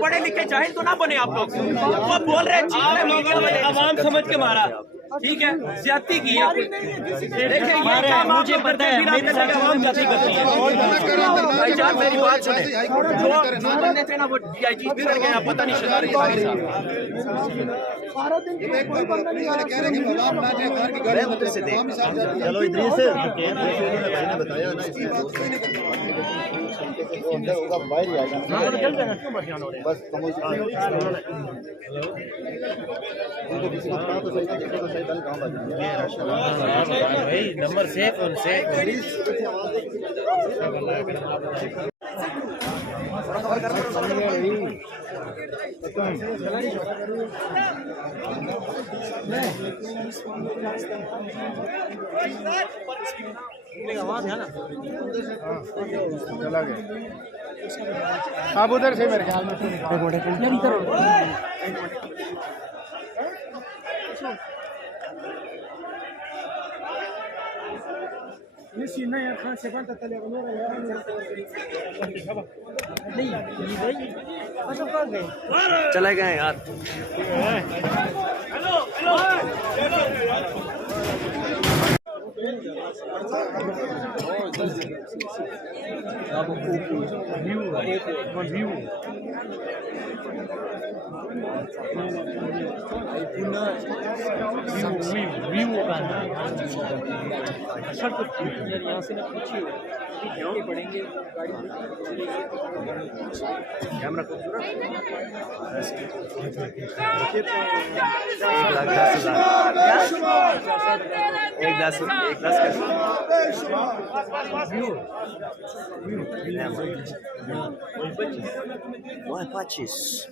पढ़े लिखे जाहिल तो ना बने आप लोग। वो बोल रहे हैं आवाम समझ के मारा, ठीक है, ज्यादती की देखिए मुझे पता है मेरे साथ आवाम ज्यादती करती है। भाईजान मेरी बात सुने, जो बंदे थे ना वो डीआईजी कर गए, पता नहीं शरारी चलो इदरीस बताया ना होगा बाहर ही आएगा बस उनको किसी को पता तो सही था, किसी को सही दल कहाँ भाई नंबर सेफ और सेफ चला गया। आप उधर से मेरे ख्याल में चले गए यार। यहाँ से ना पूछिए पढ़ेंगे कैमरा को एक दस Why patches?